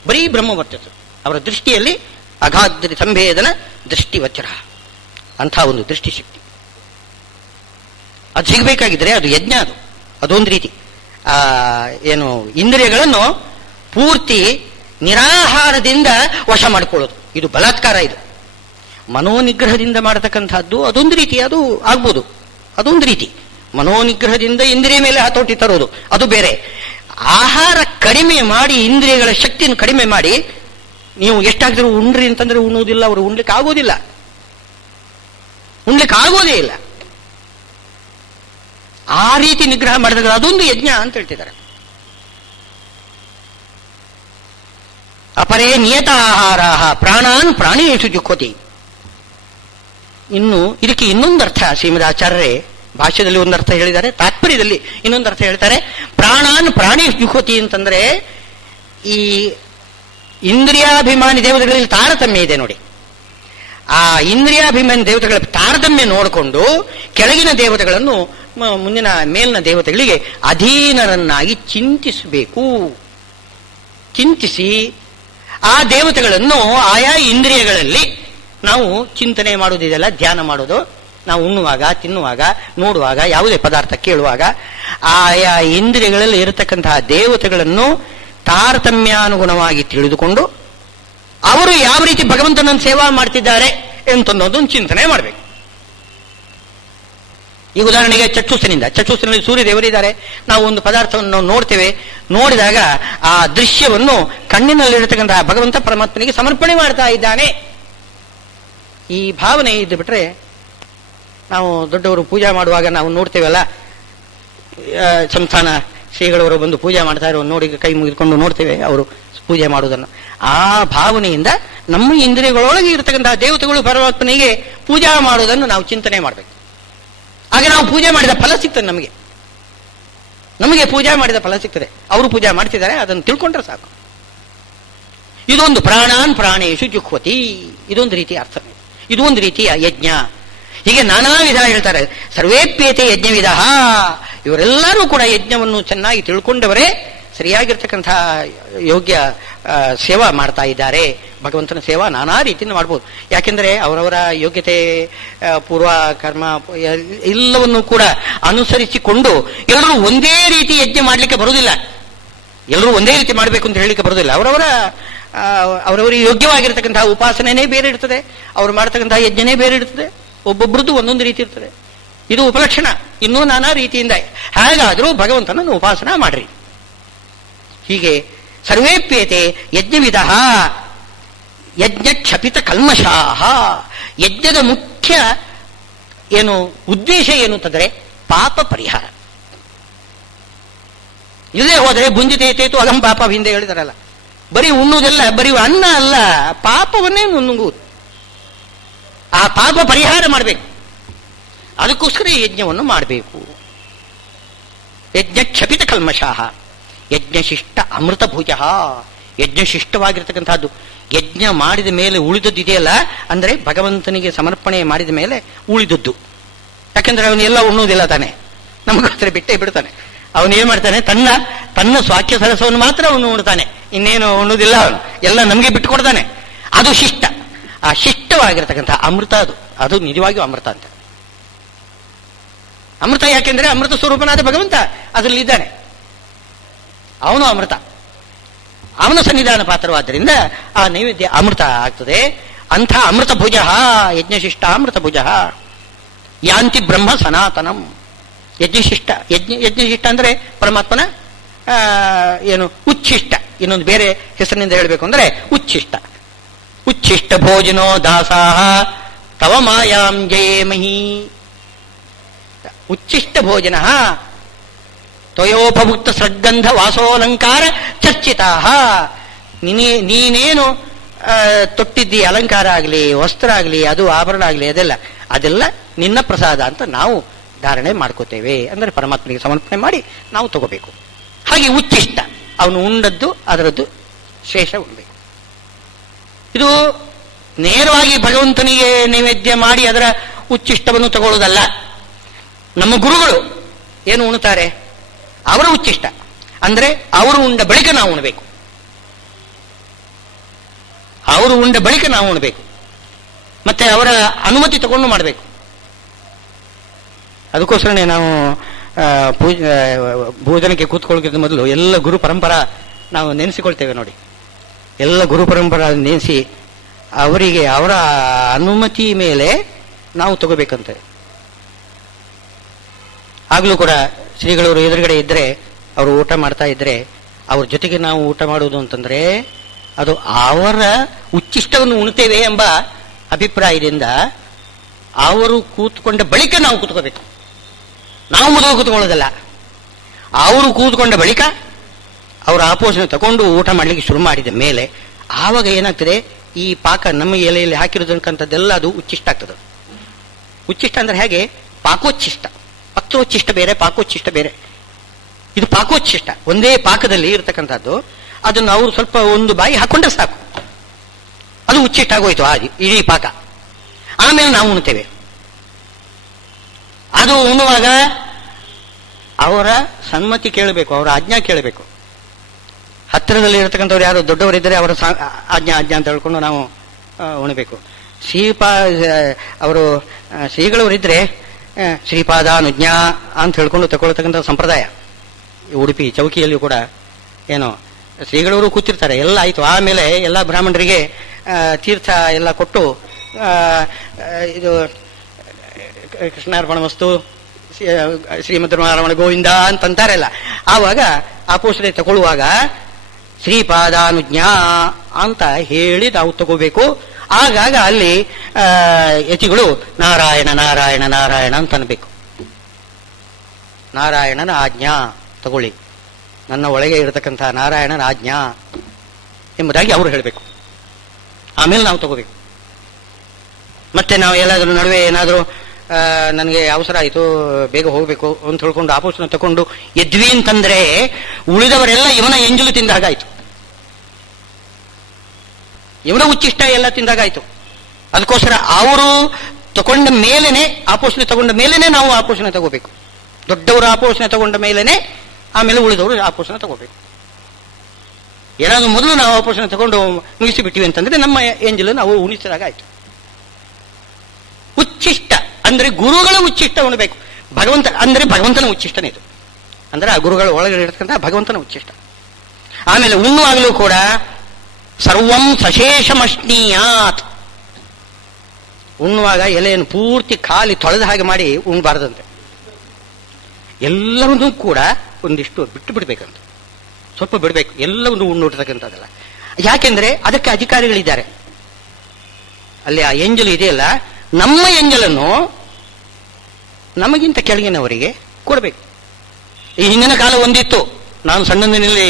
ಬರೀ ಬ್ರಹ್ಮವರ್ಚಸ್ಸು. ಅವರ ದೃಷ್ಟಿಯಲ್ಲಿ ಅಗಾಧ್ಯ ಸಂಭೇದನ ದೃಷ್ಟಿ ವಜ್ರ, ಅಂಥ ಒಂದು ದೃಷ್ಟಿಶಕ್ತಿ. ಅದು ಸಿಗಬೇಕಾಗಿದ್ರೆ ಅದು ಯಜ್ಞ, ಅದೊಂದು ರೀತಿ. ಏನು ಇಂದ್ರಿಯಗಳನ್ನು ಪೂರ್ತಿ ನಿರಾಹಾರದಿಂದ ವಶ ಮಾಡಿಕೊಳ್ಳೋದು, ಇದು ಬಲಾತ್ಕಾರ. ಇದು ಮನೋನಿಗ್ರಹದಿಂದ ಮಾಡತಕ್ಕಂಥದ್ದು ಅದೊಂದು ರೀತಿ, ಅದು ಆಗ್ಬೋದು, ಅದೊಂದು ರೀತಿ. ಮನೋನಿಗ್ರಹದಿಂದ ಇಂದ್ರಿಯ ಮೇಲೆ ಹತೋಟಿ ತರೋದು ಅದು ಬೇರೆ. ಆಹಾರ ಕಡಿಮೆ ಮಾಡಿ, ಇಂದ್ರಿಯಗಳ ಶಕ್ತಿಯನ್ನು ಕಡಿಮೆ ಮಾಡಿ, ನೀವು ಎಷ್ಟಾಗ್ತರೂ ಉಂಡ್ರಿ ಅಂತಂದ್ರೆ ಉಣ್ಣುವುದಿಲ್ಲ, ಅವರು ಉಣ್ಲಿಕ್ಕೆ ಆಗೋದಿಲ್ಲ, ಉಣ್ಲಿಕ್ಕೆ ಆಗೋದೇ ಇಲ್ಲ. ಆ ರೀತಿ ನಿಗ್ರಹ ಮಾಡಿದಾಗ ಅದೊಂದು ಯಜ್ಞ ಅಂತ ಹೇಳ್ತಿದ್ದಾರೆ. ಅಪರೇ ನಿಯತ ಆಹಾರ ಪ್ರಾಣಾನ್ ಪ್ರಾಣೇಶು ಜುಹ್ವತಿ. ಇನ್ನು ಇದಕ್ಕೆ ಇನ್ನೊಂದು ಅರ್ಥ ಶ್ರೀಮದಾಚಾರ್ಯರೇ ಭಾಷ್ಯದಲ್ಲಿ ಒಂದು ಅರ್ಥ ಹೇಳಿದ್ದಾರೆ, ತಾತ್ಪರ್ಯದಲ್ಲಿ ಇನ್ನೊಂದು ಅರ್ಥ ಹೇಳ್ತಾರೆ. ಪ್ರಾಣಾನ್ ಪ್ರಾಣೇಶು ಜುಹ್ವತಿ ಅಂತಂದ್ರೆ ಈ ಇಂದ್ರಿಯಾಭಿಮಾನಿ ದೇವತೆಗಳಲ್ಲಿ ತಾರತಮ್ಯ ಇದೆ ನೋಡಿ. ಆ ಇಂದ್ರಿಯಾಭಿಮಾನಿ ದೇವತೆಗಳ ತಾರತಮ್ಯ ನೋಡಿಕೊಂಡು ಕೆಳಗಿನ ದೇವತೆಗಳನ್ನು ಮುಂದಿನ ಮೇಲಿನ ದೇವತೆಗಳಿಗೆ ಅಧೀನರನ್ನಾಗಿ ಚಿಂತಿಸಬೇಕು. ಚಿಂತಿಸಿ ಆ ದೇವತೆಗಳನ್ನು ಆಯಾ ಇಂದ್ರಿಯಗಳಲ್ಲಿ ನಾವು ಚಿಂತನೆ ಮಾಡೋದಿದೆಲ್ಲ, ಧ್ಯಾನ ಮಾಡೋದು. ನಾವು ಉಣ್ಣುವಾಗ, ತಿನ್ನುವಾಗ, ನೋಡುವಾಗ, ಯಾವುದೇ ಪದಾರ್ಥ ಕೇಳುವಾಗ ಆಯಾ ಇಂದ್ರಿಯಗಳಲ್ಲಿ ಇರತಕ್ಕಂತಹ ದೇವತೆಗಳನ್ನು ತಾರತಮ್ಯಾನುಗುಣವಾಗಿ ತಿಳಿದುಕೊಂಡು ಅವರು ಯಾವ ರೀತಿ ಭಗವಂತನನ್ನು ಸೇವಾ ಮಾಡ್ತಿದ್ದಾರೆ ಅಂತನ್ನೋದನ್ನು ಚಿಂತನೆ ಮಾಡಬೇಕು. ಈ ಉದಾಹರಣೆಗೆ ಚಕ್ಷುಸ್ಸಿನಲ್ಲಿ ಸೂರ್ಯ ದೇವರಿದ್ದಾರೆ. ನಾವು ಒಂದು ಪದಾರ್ಥವನ್ನು ನಾವು ನೋಡ್ತೇವೆ, ನೋಡಿದಾಗ ಆ ದೃಶ್ಯವನ್ನು ಕಣ್ಣಿನಲ್ಲಿರತಕ್ಕಂತಹ ಭಗವಂತ ಪರಮಾತ್ಮನಿಗೆ ಸಮರ್ಪಣೆ ಮಾಡ್ತಾ ಇದ್ದಾನೆ. ಈ ಭಾವನೆ ಇದ್ದು ಬಿಟ್ರೆ, ನಾವು ದೊಡ್ಡವರು ಪೂಜೆ ಮಾಡುವಾಗ ನಾವು ನೋಡ್ತೇವಲ್ಲ, ಸಂಸ್ಥಾನ ಶ್ರೀಗಳವರು ಬಂದು ಪೂಜೆ ಮಾಡ್ತಾ ಇರೋ ನೋಡಿ ಕೈ ಮುಗಿದುಕೊಂಡು ನೋಡ್ತೇವೆ ಅವರು ಪೂಜೆ ಮಾಡುವುದನ್ನು. ಆ ಭಾವನೆಯಿಂದ ನಮ್ಮ ಇಂದ್ರಿಯಗಳೊಳಗೆ ಇರತಕ್ಕಂತಹ ದೇವತೆಗಳು ಪರಮಾತ್ಮನಿಗೆ ಪೂಜಾ ಮಾಡುವುದನ್ನು ನಾವು ಚಿಂತನೆ ಮಾಡಬೇಕು. ಆಗ ನಾವು ಪೂಜೆ ಮಾಡಿದ ಫಲ ಸಿಗ್ತದೆ, ನಮಗೆ ಪೂಜೆ ಮಾಡಿದ ಫಲ ಸಿಗ್ತದೆ. ಅವರು ಪೂಜೆ ಮಾಡ್ತಿದ್ದಾರೆ, ಅದನ್ನು ತಿಳ್ಕೊಂಡ್ರೆ ಸಾಕು. ಇದೊಂದು ಪ್ರಾಣಾನ್ ಪ್ರಾಣೇಶು ಜುಹ್ವತಿ, ಇದೊಂದು ರೀತಿಯ ಅರ್ಥ, ಇದು ಒಂದು ರೀತಿಯ ಯಜ್ಞ. ಹೀಗೆ ನಾನಾ ವಿಧ ಹೇಳ್ತಾರೆ. ಸರ್ವೇಪ್ಯೇತೆ ಯಜ್ಞವಿಧ, ಇವರೆಲ್ಲರೂ ಕೂಡ ಯಜ್ಞವನ್ನು ಚೆನ್ನಾಗಿ ತಿಳ್ಕೊಂಡವರೇ ಸರಿಯಾಗಿರ್ತಕ್ಕಂಥ ಯೋಗ್ಯ ಸೇವಾ ಮಾಡ್ತಾ ಇದ್ದಾರೆ. ಭಗವಂತನ ಸೇವಾ ನಾನಾ ರೀತಿಯಿಂದ ಮಾಡ್ಬೋದು. ಯಾಕೆಂದರೆ ಅವರವರ ಯೋಗ್ಯತೆ, ಪೂರ್ವ ಕರ್ಮ ಎಲ್ಲವನ್ನೂ ಕೂಡ ಅನುಸರಿಸಿಕೊಂಡು ಎಲ್ಲರೂ ಒಂದೇ ರೀತಿ ಯಜ್ಞ ಮಾಡಲಿಕ್ಕೆ ಬರುವುದಿಲ್ಲ. ಎಲ್ಲರೂ ಒಂದೇ ರೀತಿ ಮಾಡಬೇಕು ಅಂತ ಹೇಳಲಿಕ್ಕೆ ಬರುವುದಿಲ್ಲ. ಅವರವರಿಗೆ ಯೋಗ್ಯವಾಗಿರ್ತಕ್ಕಂತಹ ಉಪಾಸನೆನೇ ಬೇರೆ ಇರ್ತದೆ, ಅವ್ರು ಮಾಡ್ತಕ್ಕಂತಹ ಯಜ್ಞನೇ ಬೇರೆ ಇರ್ತದೆ. ಒಬ್ಬೊಬ್ರದ್ದು ಒಂದೊಂದು ರೀತಿ ಇರ್ತದೆ. ಇದು ಉಪಲಕ್ಷಣ. ಇನ್ನೂ ನಾನಾ ರೀತಿಯಿಂದ ಹೇಗಾದರೂ ಭಗವಂತನನ್ನು ಉಪಾಸನ ಮಾಡ್ರಿ. ಹೀಗೆ ಸರ್ವೇಪ್ಯೇತೆ ಯಜ್ಞವಿಧ ಯಜ್ಞ ಕ್ಷಪಿತ ಕಲ್ಮಷಾಹ. ಯಜ್ಞದ ಮುಖ್ಯ ಏನು ಉದ್ದೇಶ ಏನು ಅಂತಂದ್ರೆ ಪಾಪ ಪರಿಹಾರ. ಇಲ್ಲದೆ ಹೋದರೆ ಭುಂಜಿತೇತೇತು ಅಗಂ ಪಾಪ ಹಿಂದೆ ಹೇಳಿದಾರಲ್ಲ. ಬರೀ ಉಣ್ಣುವುದೆಲ್ಲ ಬರೀ ಅನ್ನ ಅಲ್ಲ, ಪಾಪವನ್ನೇ ನುಂಗುವುದು. ಆ ಪಾಪ ಪರಿಹಾರ ಮಾಡಬೇಕು. ಅದಕ್ಕೋಸ್ಕರ ಯಜ್ಞವನ್ನು ಮಾಡಬೇಕು. ಯಜ್ಞ ಕ್ಷಪಿತ ಕಲ್ಮಷಾಹ ಯಜ್ಞಶಿಷ್ಟ ಅಮೃತ ಭುಜ. ಯಜ್ಞಶಿಷ್ಟವಾಗಿರ್ತಕ್ಕಂಥದ್ದು ಯಜ್ಞ ಮಾಡಿದ ಮೇಲೆ ಉಳಿದದ್ದಿದೆಯಲ್ಲ, ಅಂದರೆ ಭಗವಂತನಿಗೆ ಸಮರ್ಪಣೆ ಮಾಡಿದ ಮೇಲೆ ಉಳಿದದ್ದು. ಯಾಕೆಂದ್ರೆ ಅವನೆಲ್ಲ ಉಣ್ಣುವುದಿಲ್ಲ ತಾನೆ, ನಮಗೋಸ್ಕರ ಬಿಟ್ಟೇ ಬಿಡ್ತಾನೆ. ಅವನೇನ್ ಮಾಡ್ತಾನೆ, ತನ್ನ ಸ್ವಾಕ್ಯ ಸರಸವನ್ನು ಮಾತ್ರ ಅವನು ಉಣ್ತಾನೆ, ಇನ್ನೇನು ಉಣ್ಣುವುದಿಲ್ಲ. ಅವನು ಎಲ್ಲ ನಮಗೆ ಬಿಟ್ಟುಕೊಡ್ತಾನೆ. ಅದು ಶಿಷ್ಟ. ಆ ಶಿಷ್ಟವಾಗಿರ್ತಕ್ಕಂಥ ಅಮೃತ ಅದು ನಿಜವಾಗಿಯೂ ಅಮೃತ ಅಂತ. ಅಮೃತ ಯಾಕೆಂದ್ರೆ ಅಮೃತ ಸ್ವರೂಪನಾದ ಭಗವಂತ ಅದರಲ್ಲಿದ್ದಾನೆ. ಅವನು ಅಮೃತ, ಅವನ ಸನ್ನಿಧಾನ ಪಾತ್ರವಾದ್ದರಿಂದ ಆ ನೈವೇದ್ಯ ಅಮೃತ ಆಗ್ತದೆ. ಅಂಥ ಅಮೃತ ಭುಜ ಯಜ್ಞಶಿಷ್ಟ ಅಮೃತ ಭುಜ ಯಾಂತಿ ಬ್ರಹ್ಮ ಸನಾತನಂ. ಯಜ್ಞಶಿಷ್ಟ ಯಜ್ಞಶಿಷ್ಟ ಅಂದ್ರೆ ಪರಮಾತ್ಮನ ಏನು ಉಚ್ಛಿಷ್ಟ. ಇನ್ನೊಂದು ಬೇರೆ ಹೆಸರಿನಿಂದ ಹೇಳಬೇಕು ಅಂದ್ರೆ ಉಚ್ಛಿಷ್ಟ. ಉಚ್ಛಿಷ್ಟ ಭೋಜನೋ ದಾಸಾಹ ತವ ಮಾಯಾಂ ಜಯೇಮಹಿ. ಉಚ್ಛಿಷ್ಟ ಭೋಜನ ತ್ವಯೋಪಭುಕ್ತ ಸದ್ಗಂಧ ವಾಸೋಲಂಕಾರ ಚರ್ಚಿತಾ. ನೀನೇನು ತೊಟ್ಟಿದ್ದಿ ಅಲಂಕಾರ ಆಗಲಿ, ವಸ್ತ್ರ ಆಗಲಿ, ಅದು ಆಭರಣ ಆಗಲಿ, ಅದೆಲ್ಲ ನಿನ್ನ ಪ್ರಸಾದ ಅಂತ ನಾವು ಧಾರಣೆ ಮಾಡ್ಕೋತೇವೆ. ಅಂದರೆ ಪರಮಾತ್ಮನಿಗೆ ಸಮರ್ಪಣೆ ಮಾಡಿ ನಾವು ತಗೋಬೇಕು. ಹಾಗೆ ಉಚ್ಚಿಷ್ಟ, ಅವನು ಉಂಡದ್ದು ಅದರದ್ದು ಶೇಷ ಉಣ್ಬೇಕು. ಇದು ನೇರವಾಗಿ ಭಗವಂತನಿಗೆ ನೈವೇದ್ಯ ಮಾಡಿ ಅದರ ಉಚ್ಚಿಷ್ಟವನ್ನು ತಗೊಳ್ಳೋದಲ್ಲ. ನಮ್ಮ ಗುರುಗಳು ಏನು ಉಣ್ತಾರೆ, ಅವರ ಉಚ್ಚಿಷ್ಟ ಅಂದ್ರೆ ಅವರು ಉಂಡ ಬಳಿಕ ನಾವು ಉಣಬೇಕು. ಅವರು ಉಂಡ ಬಳಿಕ ನಾವು ಉಣಬೇಕು. ಮತ್ತೆ ಅವರ ಅನುಮತಿ ತಗೊಂಡು ಮಾಡಬೇಕು. ಅದಕ್ಕೋಸ್ಕರನೇ ನಾವು ಭೋಜನಕ್ಕೆ ಕೂತ್ಕೊಳ್ಳೋಕ್ಕಿಂತ ಮೊದಲು ಎಲ್ಲ ಗುರು ಪರಂಪರಾ ನಾವು ನೆನೆಸಿಕೊಳ್ತೇವೆ ನೋಡಿ. ಎಲ್ಲ ಗುರು ಪರಂಪರಾ ನೆನೆಸಿ ಅವರಿಗೆ ಅವರ ಅನುಮತಿ ಮೇಲೆ ನಾವು ತಗೋಬೇಕಂತೆ. ಆಗ್ಲೂ ಕೂಡ ಶ್ರೀಗಳವರು ಎದುರುಗಡೆ ಇದ್ರೆ, ಅವರು ಊಟ ಮಾಡ್ತಾ ಇದ್ರೆ ಅವ್ರ ಜೊತೆಗೆ ನಾವು ಊಟ ಮಾಡುವುದು ಅಂತಂದ್ರೆ ಅದು ಅವರ ಉಚ್ಚಿಷ್ಟವನ್ನು ಉಣ್ತೇವೆ ಎಂಬ ಅಭಿಪ್ರಾಯದಿಂದ ಅವರು ಕೂತ್ಕೊಂಡ ಬಳಿಕ ನಾವು ಕೂತ್ಕೋಬೇಕು. ನಾವು ಮೊದಲು ಕೂತ್ಕೊಳ್ಳೋದಲ್ಲ. ಅವರು ಕೂತ್ಕೊಂಡ ಬಳಿಕ ಅವರ ಆಪೋಷಣೆ ತಗೊಂಡು ಊಟ ಮಾಡಲಿಕ್ಕೆ ಶುರು ಮಾಡಿದ ಮೇಲೆ ಆವಾಗ ಏನಾಗ್ತದೆ, ಈ ಪಾಕ ನಮ್ಮ ಎಲೆಯಲ್ಲಿ ಹಾಕಿರೋದಕ್ಕಂಥದ್ದೆಲ್ಲ ಅದು ಉಚ್ಚಿಷ್ಟ ಆಗ್ತದೆ. ಉಚ್ಚಿಷ್ಟ ಅಂದ್ರೆ ಹೇಗೆ, ಪಾಕೋಚ್ಚಿಷ್ಟ. ಪತ್ರೋಚ್ಚಿಷ್ಟ ಬೇರೆ, ಪಾಕೋಚ್ಚಿಷ್ಟ ಬೇರೆ. ಇದು ಪಾಕೋಚ್ಚಿಷ್ಟ, ಒಂದೇ ಪಾಕದಲ್ಲಿ ಇರತಕ್ಕಂಥದ್ದು. ಅದನ್ನು ಅವರು ಸ್ವಲ್ಪ ಒಂದು ಬಾಯಿ ಹಾಕೊಂಡ್ರೆ ಸಾಕು, ಅದು ಉಚ್ಚಿಷ್ಟ ಆಗೋಯ್ತು ಆ ಇಡೀ ಪಾಕ. ಆಮೇಲೆ ನಾವು ಉಣ್ತೇವೆ. ಅದು ಉಣ್ಣುವಾಗ ಅವರ ಸಮ್ಮತಿ ಕೇಳಬೇಕು, ಅವರ ಆಜ್ಞಾ ಕೇಳಬೇಕು. ಹತ್ತಿರದಲ್ಲಿ ಇರತಕ್ಕಂಥವ್ರು ಯಾರು ದೊಡ್ಡವರಿದ್ದರೆ ಅವರ ಆಜ್ಞಾ ಅಂತ ಹೇಳ್ಕೊಂಡು ನಾವು ಉಣಬೇಕು. ಅವರು ಶ್ರೀಗಳವರಿದ್ರೆ ಶ್ರೀಪಾದಾನುಜ್ಞಾ ಅಂತ ಹೇಳ್ಕೊಂಡು ತಗೊಳ್ತಕ್ಕಂಥ ಸಂಪ್ರದಾಯ. ಉಡುಪಿ ಚೌಕಿಯಲ್ಲಿಯೂ ಕೂಡ ಏನೋ ಶ್ರೀಗಳವರು ಕೂತಿರ್ತಾರೆ, ಎಲ್ಲ ಆಯಿತು. ಆಮೇಲೆ ಎಲ್ಲ ಬ್ರಾಹ್ಮಣರಿಗೆ ತೀರ್ಥ ಎಲ್ಲ ಕೊಟ್ಟು ಇದು ಕೃಷ್ಣಾರ್ಪಣ ವಸ್ತು ಶ್ರೀಮದ್ರಮಣ ಗೋವಿಂದ ಅಂತಂತಾರಲ್ಲ, ಆವಾಗ ಆಪೋಷಣೆ ತಗೊಳ್ಳುವಾಗ ಶ್ರೀಪಾದಾನುಜ್ಞಾ ಅಂತ ಹೇಳಿ ನಾವು ತಗೋಬೇಕು. ಆಗಾಗ ಅಲ್ಲಿ ಯತಿಗಳು ನಾರಾಯಣ ನಾರಾಯಣ ನಾರಾಯಣ ಅಂತ ಅನ್ಬೇಕು. ನಾರಾಯಣನ ಆಜ್ಞಾ ತಗೊಳ್ಳಿ, ನನ್ನ ಒಳಗೆ ಇರತಕ್ಕಂಥ ನಾರಾಯಣನ ಆಜ್ಞಾ ಎಂಬುದಾಗಿ ಅವರು ಹೇಳಬೇಕು. ಆಮೇಲೆ ನಾವು ತಗೋಬೇಕು. ಮತ್ತೆ ನಾವು ಎಲ್ಲಾದ್ರೂ ನಡುವೆ ಏನಾದರೂ ನನಗೆ ಅವಸರ ಆಯಿತು, ಬೇಗ ಹೋಗಬೇಕು ಅಂತ ಹೇಳ್ಕೊಂಡು ಆಪೋಷಣ ತಗೊಂಡು ಎದ್ವಿ ಅಂತಂದ್ರೆ ಉಳಿದವರೆಲ್ಲ ಇವನ ಎಂಜಲು ತಿಂದಾಗಾಯ್ತು, ಇವನ ಉಚ್ಚಿಷ್ಟ ಎಲ್ಲ ತಿಂದಾಗಾಯ್ತು. ಅದಕ್ಕೋಸ್ಕರ ಅವರು ತಗೊಂಡ ಮೇಲೇನೆ, ಆಪೋಷಣೆ ತಗೊಂಡ ಮೇಲೇನೆ ನಾವು ಆಪೋಷಣೆ ತಗೋಬೇಕು. ದೊಡ್ಡವರು ಆಪೋಷಣೆ ತಗೊಂಡ ಮೇಲೇನೆ ಆಮೇಲೆ ಉಳಿದವರು ಆಪೋಷಣೆ ತಗೋಬೇಕು. ಏನಾದ್ರು ಮೊದಲು ನಾವು ಆಪರೇಷನ್ ತಗೊಂಡು ಮುಗಿಸಿಬಿಟ್ಟಿವಿ ಅಂತಂದ್ರೆ ನಮ್ಮ ಎಂಜಲು ನಾವು ಉಣಿಸಿದಾಗ ಆಯ್ತು. ಉಚ್ಚಿಷ್ಟ ಅಂದ್ರೆ ಗುರುಗಳ ಉಚ್ಚಿಷ್ಟ ಉಣಬೇಕು. ಭಗವಂತ ಅಂದ್ರೆ ಭಗವಂತನ ಉಚ್ಚಿಷ್ಟನೇ ಇದು. ಅಂದ್ರೆ ಆ ಗುರುಗಳ ಒಳಗಡೆ ಇರ್ತಕ್ಕಂಥ ಭಗವಂತನ ಉಚ್ಚಿಷ್ಟ. ಆಮೇಲೆ ಉಣ್ಣುವಾಗಲೂ ಕೂಡ ಸರ್ವಂ ಸಶೇಷಮಶ್ನೀಯಾತ್. ಉಣ್ಣುವಾಗ ಎಲೆಯನ್ನು ಪೂರ್ತಿ ಖಾಲಿ ತೊಳೆದ ಹಾಗೆ ಮಾಡಿ ಉಣ್ಣಬಾರದಂತೆ. ಎಲ್ಲವನ್ನೂ ಕೂಡ ಒಂದಿಷ್ಟು ಬಿಟ್ಟು ಬಿಡ್ಬೇಕಂತ, ಸ್ವಲ್ಪ ಬಿಡಬೇಕು. ಎಲ್ಲವನ್ನು ಉಣ್ಣುಟ್ಟತಕ್ಕಂಥದ್ದಲ್ಲ. ಯಾಕೆಂದ್ರೆ ಅದಕ್ಕೆ ಅಧಿಕಾರಿಗಳಿದ್ದಾರೆ. ಅಲ್ಲಿ ಆ ಎಂಜಲು ಇದೆಯಲ್ಲ, ನಮ್ಮ ಎಂಜಲನ್ನು ನಮಗಿಂತ ಕೆಳಗಿನವರಿಗೆ ಕೊಡಬೇಕು. ಈ ಹಿಂದಿನ ಕಾಲ ಒಂದಿತ್ತು, ನಾನು ಸಣ್ಣಂದಿನಲ್ಲಿ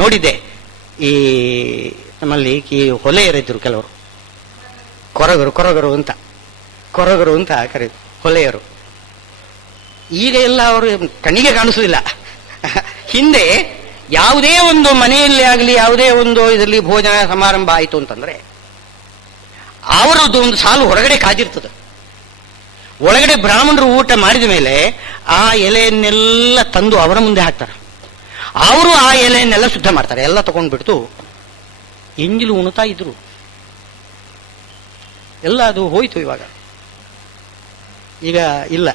ನೋಡಿದ್ದೆ. ಈ ನಮ್ಮಲ್ಲಿ ಈ ಹೊಲೆಯರಿದ್ರು ಕೆಲವರು, ಕೊರಗರು ಅಂತ ಕರೀದು ಹೊಲೆಯರು. ಈಗ ಎಲ್ಲ ಅವರು ಕಣ್ಣಿಗೆ ಕಾಣಿಸುವುದಿಲ್ಲ. ಹಿಂದೆ ಯಾವುದೇ ಒಂದು ಮನೆಯಲ್ಲಿ ಆಗಲಿ, ಯಾವುದೇ ಒಂದು ಇದರಲ್ಲಿ ಭೋಜನ ಸಮಾರಂಭ ಆಯಿತು ಅಂತಂದ್ರೆ ಅವರದ್ದು ಒಂದು ಸಾಲು ಹೊರಗಡೆ ಕಾದಿರ್ತದೆ. ಒಳಗಡೆ ಬ್ರಾಹ್ಮಣರು ಊಟ ಮಾಡಿದ ಮೇಲೆ ಆ ಎಲೆಯನ್ನೆಲ್ಲ ತಂದು ಅವರ ಮುಂದೆ ಹಾಕ್ತಾರೆ. ಅವರು ಆ ಎಲೆಯನ್ನೆಲ್ಲ ಶುದ್ಧ ಮಾಡ್ತಾರೆ. ಎಲ್ಲ ತಗೊಂಡ್ಬಿಡ್ತು ಎಂಜಲು ಉಣ್ತಾ ಇದ್ರು. ಎಲ್ಲ ಅದು ಹೋಯ್ತು. ಇವಾಗ ಈಗ ಇಲ್ಲ.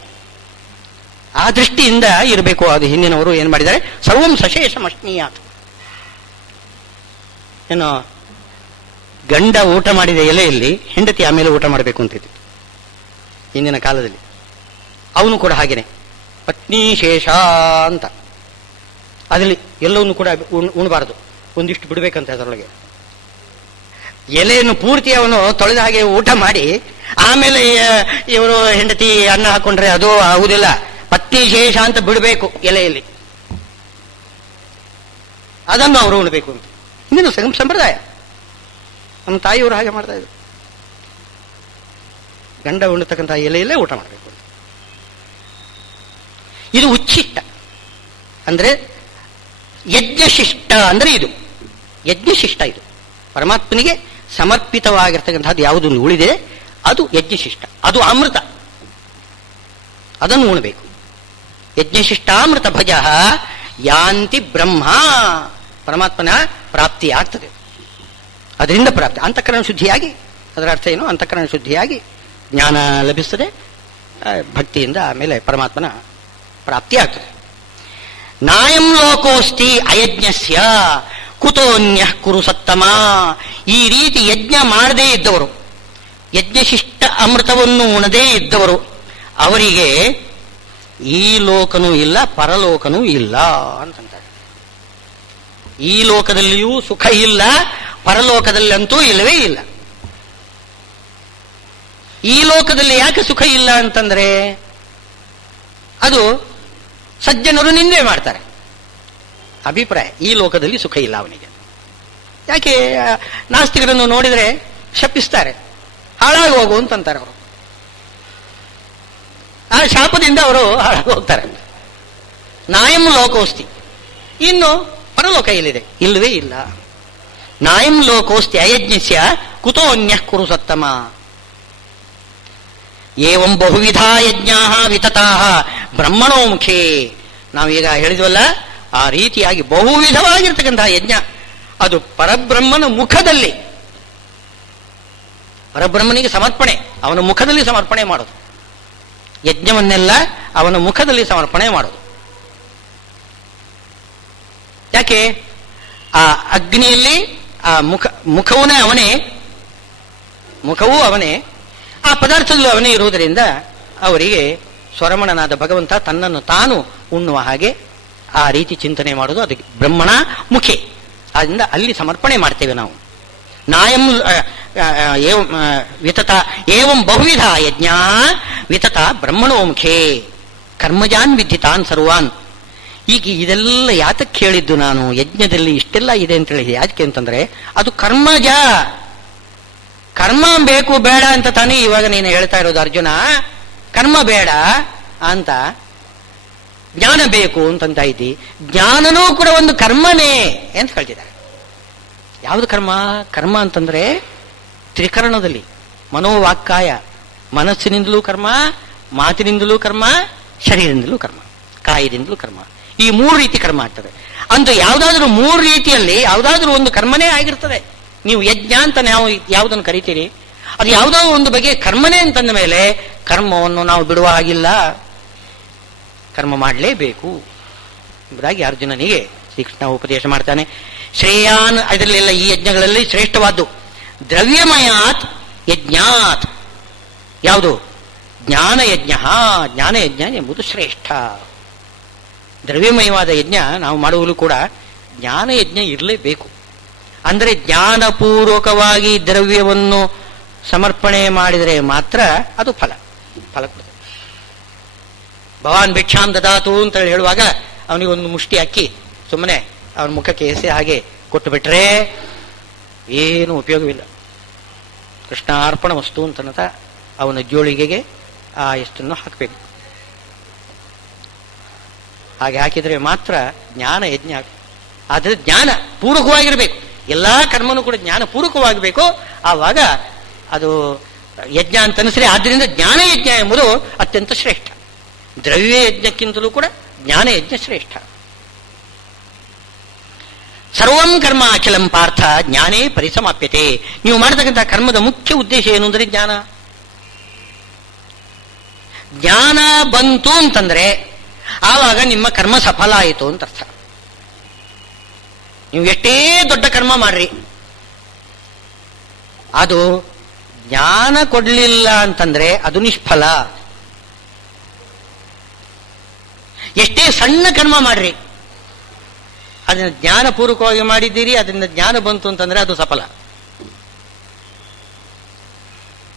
ಆ ದೃಷ್ಟಿಯಿಂದ ಇರಬೇಕು. ಅದು ಹಿಂದಿನವರು ಏನ್ ಮಾಡಿದ್ದಾರೆ, ಸರ್ವಂ ಸಶೇಷಮಶ್ನೀಯಾತ್. ಏನೋ ಗಂಡ ಊಟ ಮಾಡಿದ ಎಲೆಯಲ್ಲಿ ಹೆಂಡತಿ ಆಮೇಲೆ ಊಟ ಮಾಡಬೇಕು ಅಂತಿತ್ತು ಹಿಂದಿನ ಕಾಲದಲ್ಲಿ. ಅವನು ಕೂಡ ಹಾಗೇನೆ ಪತ್ನಿ ಶೇಷ ಅಂತ. ಅದರಲ್ಲಿ ಎಲ್ಲವನ್ನು ಕೂಡ ಉಣಬಾರದು, ಒಂದಿಷ್ಟು ಬಿಡ್ಬೇಕಂತ ಅದರೊಳಗೆ. ಎಲೆಯನ್ನು ಪೂರ್ತಿ ಅವನು ತೊಳೆದ ಹಾಗೆ ಊಟ ಮಾಡಿ ಆಮೇಲೆ ಇವರು ಹೆಂಡತಿ ಅನ್ನ ಹಾಕೊಂಡ್ರೆ ಅದು ಆಗುದಿಲ್ಲ. ಪತ್ನಿ ಶೇಷ ಅಂತ ಬಿಡಬೇಕು ಎಲೆಯಲ್ಲಿ, ಅದನ್ನು ಅವರು ಉಣಬೇಕು ಅಂತ ಹಿಂದಿನ ಸಂಪ್ರದಾಯ. ನಮ್ಮ ತಾಯಿಯವರು ಹಾಗೆ ಮಾಡ್ತಾ ಇದ್ರು. ಗಂಡ ಉಣ್ಣತಕ್ಕಂಥ ಎಲೆಯಲ್ಲೇ ಊಟ ಮಾಡಬೇಕು. ಇದು ಉಚ್ಚಿಷ್ಟ ಅಂದ್ರೆ ಯಜ್ಞಶಿಷ್ಟ ಅಂದ್ರೆ ಇದು ಯಜ್ಞಶಿಷ್ಟ. ಇದು ಪರಮಾತ್ಮನಿಗೆ ಸಮರ್ಪಿತವಾಗಿರ್ತಕ್ಕಂಥದ್ದು ಯಾವುದನ್ನು ಉಳಿದೆ ಅದು ಯಜ್ಞಶಿಷ್ಟ, ಅದು ಅಮೃತ, ಅದನ್ನು ಉಣಬೇಕು. ಯಜ್ಞಶಿಷ್ಟಾಮೃತ ಭಜ ಯಾಂತಿ ಬ್ರಹ್ಮ. ಪರಮಾತ್ಮನ ಪ್ರಾಪ್ತಿ ಆಗ್ತದೆ, ಅದರಿಂದ ಪ್ರಾಪ್ತಿ. ಅಂತಃಕರಣ ಶುದ್ಧಿಯಾಗಿ, ಅದರ ಅರ್ಥ ಏನು, ಅಂತಃಕರಣ ಶುದ್ಧಿಯಾಗಿ ಜ್ಞಾನ ಲಭಿಸ್ತದೆ. ಭಕ್ತಿಯಿಂದ ಆಮೇಲೆ ಪರಮಾತ್ಮನ ಪ್ರಾಪ್ತಿ ಆಗ್ತದೆ. ನಾಯಂ ಲೋಕೋಸ್ತಿ ಅಯಜ್ಞಸ್ಯ ಕುತೋನ್ಯ ಕುರು ಸತ್ತಮ. ಈ ರೀತಿ ಯಜ್ಞ ಮಾಡದೇ ಇದ್ದವರು, ಯಜ್ಞಶಿಷ್ಟ ಅಮೃತವನ್ನು ಉಣದೇ ಇದ್ದವರು, ಅವರಿಗೆ ಈ ಲೋಕನೂ ಇಲ್ಲ ಪರಲೋಕನೂ ಇಲ್ಲ ಅಂತಂತಾರೆ. ಈ ಲೋಕದಲ್ಲಿಯೂ ಸುಖ ಇಲ್ಲ, ಪರಲೋಕದಲ್ಲಂತೂ ಇಲ್ಲವೇ ಇಲ್ಲ. ಈ ಲೋಕದಲ್ಲಿ ಯಾಕೆ ಸುಖ ಇಲ್ಲ ಅಂತಂದ್ರೆ ಅದು ಸಜ್ಜನರು ನಿಂದೆ ಮಾಡ್ತಾರೆ. ಅಭಿಪ್ರಾಯ, ಈ ಲೋಕದಲ್ಲಿ ಸುಖ ಇಲ್ಲ ಅವನಿಗೆ. ಯಾಕೆ ನಾಸ್ತಿಕರನ್ನು ನೋಡಿದರೆ ಶಪಿಸ್ತಾರೆ, ಹಾಳಾಗಿ ಹೋಗು ಅಂತಂತಾರೆ ಅವರು. ಆ ಶಾಪದಿಂದ ಅವರು ಹಾಳಾಗಿ ಹೋಗ್ತಾರೆ. ನಾಯಂ ಲೋಕೋಸ್ತಿ. ಇನ್ನು ಪರಲೋಕ ಎಲ್ಲಿದೆ? ಇಲ್ಲವೇ ಇಲ್ಲ. ನಾಯಂ ಲೋಕೋಸ್ತಿ ಅಯಜ್ಞಸ್ಯ ಕುತೋನ್ಯ ಕುರು ಸತ್ತಮ. ಏವಂ ಬಹುವಿಧ ಯಜ್ಞಾ ವಿತತಾ ಬ್ರಹ್ಮಣೋ ಮುಖೇ. ನಾವೀಗ ಹೇಳಿದ್ವಲ್ಲ, ಆ ರೀತಿಯಾಗಿ ಬಹುವಿಧವಾಗಿರ್ತಕ್ಕಂತಹ ಯಜ್ಞ ಅದು ಪರಬ್ರಹ್ಮನ ಮುಖದಲ್ಲಿ, ಪರಬ್ರಹ್ಮನಿಗೆ ಸಮರ್ಪಣೆ, ಅವನ ಮುಖದಲ್ಲಿ ಸಮರ್ಪಣೆ ಮಾಡೋದು. ಯಜ್ಞವನ್ನೆಲ್ಲ ಅವನ ಮುಖದಲ್ಲಿ ಸಮರ್ಪಣೆ ಮಾಡೋದು. ಯಾಕೆ? ಆ ಅಗ್ನಿಯಲ್ಲಿ ಆ ಮುಖವೂ ಅವನೇ, ಆ ಪದಾರ್ಥದಲ್ಲೂ ಅವನೇ ಇರುವುದರಿಂದ ಅವರಿಗೆ ಸ್ವರಮಣನಾದ ಭಗವಂತ ತನ್ನನ್ನು ತಾನು ಉಣ್ಣುವ ಹಾಗೆ ಆ ರೀತಿ ಚಿಂತನೆ ಮಾಡೋದು. ಅದಕ್ಕೆ ಬ್ರಹ್ಮಣ ಮುಖೆ, ಆದ್ದರಿಂದ ಅಲ್ಲಿ ಸಮರ್ಪಣೆ ಮಾಡ್ತೇವೆ ನಾವು. ನಾಯಂ ವಿತತ ಏವಂ ಬಹುವಿಧ ಯಜ್ಞ ವಿತತ ಬ್ರಹ್ಮಣೋ ಮುಖೇ ಕರ್ಮಜಾನ್ ವಿದ್ಧಿತಾನ್ ಸರ್ವಾನ್. ಈಗ ಇದೆಲ್ಲ ಯಾತಕ್ಕೆ ಹೇಳಿದ್ದು ನಾನು? ಯಜ್ಞದಲ್ಲಿ ಇಷ್ಟೆಲ್ಲ ಇದೆ ಅಂತ ಹೇಳಿ ಯಾಕೆ ಅಂತಂದ್ರೆ ಅದು ಕರ್ಮಜ. ಕರ್ಮ ಬೇಕು ಬೇಡ ಅಂತ ತಾನೇ ಇವಾಗ ನೀನು ಹೇಳ್ತಾ ಇರೋದು ಅರ್ಜುನ. ಕರ್ಮ ಬೇಡ ಅಂತ, ಜ್ಞಾನ ಬೇಕು ಅಂತಂತ ಇದ್ದಿ. ಜ್ಞಾನನೂ ಕೂಡ ಒಂದು ಕರ್ಮನೇ ಅಂತ ಹೇಳ್ತಿದ್ದಾರೆ. ಯಾವುದು ಕರ್ಮ? ಕರ್ಮ ಅಂತಂದ್ರೆ ತ್ರಿಕರಣದಲ್ಲಿ ಮನೋವಾಕ್ಕಾಯ, ಮನಸ್ಸಿನಿಂದಲೂ ಕರ್ಮ, ಮಾತಿನಿಂದಲೂ ಕರ್ಮ, ಶರೀರದಿಂದಲೂ ಕರ್ಮ, ಕಾಯದಿಂದಲೂ ಕರ್ಮ. ಈ 3 ರೀತಿ ಕರ್ಮ ಆಗ್ತದೆ. ಅಂತ ಯಾವುದಾದ್ರೂ 3 ರೀತಿಯಲ್ಲಿ ಯಾವುದಾದ್ರೂ ಒಂದು ಕರ್ಮನೇ ಆಗಿರ್ತದೆ. ನೀವು ಯಜ್ಞ ಅಂತ ನಾವು ಯಾವುದನ್ನು ಕರಿತೀರಿ, ಅದು ಯಾವುದೋ ಒಂದು ಬಗೆಯ ಕರ್ಮನೇ ಅಂತಂದ ಮೇಲೆ ಕರ್ಮವನ್ನು ನಾವು ಬಿಡುವ ಹಾಗಿಲ್ಲ, ಕರ್ಮ ಮಾಡಲೇಬೇಕು ಎಂಬುದಾಗಿ ಅರ್ಜುನನಿಗೆ ಶ್ರೀಕೃಷ್ಣ ಉಪದೇಶ ಮಾಡ್ತಾನೆ. ಶ್ರೇಯಾನ್, ಅದರಲ್ಲೆಲ್ಲ ಈ ಯಜ್ಞಗಳಲ್ಲಿ ಶ್ರೇಷ್ಠವಾದ್ದು ದ್ರವ್ಯಮಯಾತ್ ಯಜ್ಞಾತ್. ಯಾವುದು? ಜ್ಞಾನಯಜ್ಞ. ಜ್ಞಾನಯಜ್ಞ ಎಂಬುದು ಶ್ರೇಷ್ಠ. ದ್ರವ್ಯಮಯವಾದ ಯಜ್ಞ ನಾವು ಮಾಡುವಲ್ಲೂ ಕೂಡ ಜ್ಞಾನಯಜ್ಞ ಇರಲೇಬೇಕು. ಅಂದರೆ ಜ್ಞಾನಪೂರ್ವಕವಾಗಿ ದ್ರವ್ಯವನ್ನು ಸಮರ್ಪಣೆ ಮಾಡಿದರೆ ಮಾತ್ರ ಅದು ಫಲ ಕೊಡ್ತದೆ. ಭವಾನ್ ಭಿಕ್ಷಾಂ ದದಾತು ಅಂತ ಹೇಳುವಾಗ ಅವನಿಗೊಂದು ಮುಷ್ಟಿ ಅಕ್ಕಿ ಸುಮ್ಮನೆ ಅವನ ಮುಖಕ್ಕೆ ಎಸೆ ಹಾಗೆ ಕೊಟ್ಟು ಬಿಟ್ರೆ ಏನು ಉಪಯೋಗವಿಲ್ಲ. ಕೃಷ್ಣಾರ್ಪಣ ವಸ್ತು ಅಂತನತ ಅವನ ಜೋಳಿಗೆಗೆ ಆ ಎಷ್ಟನ್ನು ಹಾಕಬೇಕು. ಹಾಗೆ ಹಾಕಿದರೆ ಮಾತ್ರ ಜ್ಞಾನ ಯಜ್ಞ. ಆದರೆ ಜ್ಞಾನ ಪೂರ್ವಕವಾಗಿರಬೇಕು. ಎಲ್ಲಾ ಕರ್ಮನೂ ಕೂಡ ಜ್ಞಾನ ಪೂರ್ವಕವಾಗಬೇಕು. ಆವಾಗ ಅದು ಯಜ್ಞ ಅಂತ ಅನಿಸ್ರೆ. ಆದ್ದರಿಂದ ಜ್ಞಾನ ಯಜ್ಞ ಎಂಬುದು ಅತ್ಯಂತ ಶ್ರೇಷ್ಠ. ದ್ರವ್ಯ ಯಜ್ಞಕ್ಕಿಂತಲೂ ಕೂಡ ಜ್ಞಾನ ಯಜ್ಞ ಶ್ರೇಷ್ಠ. ಸರ್ವಂ ಕರ್ಮ ಅಖಿಲಂ ಪಾರ್ಥ ಜ್ಞಾನೇ ಪರಿಸಮಾಪ್ಯತೆ. ನೀವು ಮಾಡತಕ್ಕಂಥ ಕರ್ಮದ ಮುಖ್ಯ ಉದ್ದೇಶ ಏನು ಅಂದರೆ ಜ್ಞಾನ. ಜ್ಞಾನ ಬಂತು ಅಂತಂದ್ರೆ ಆವಾಗ ನಿಮ್ಮ ಕರ್ಮ ಸಫಲ ಆಯಿತು ಅಂತ ಅರ್ಥ. ನೀವು ಎಷ್ಟೇ ದೊಡ್ಡ ಕರ್ಮ ಮಾಡ್ರಿ, ಅದು ಜ್ಞಾನ ಕೊಡ್ಲಿಲ್ಲ ಅಂತಂದ್ರೆ ಅದು ನಿಷ್ಫಲ. ಎಷ್ಟೇ ಸಣ್ಣ ಕರ್ಮ ಮಾಡ್ರಿ, ಅದನ್ನ ಜ್ಞಾನಪೂರ್ವಕವಾಗಿ ಮಾಡಿದ್ದೀರಿ, ಅದರಿಂದ ಜ್ಞಾನ ಬಂತು ಅಂತಂದ್ರೆ ಅದು ಸಫಲ.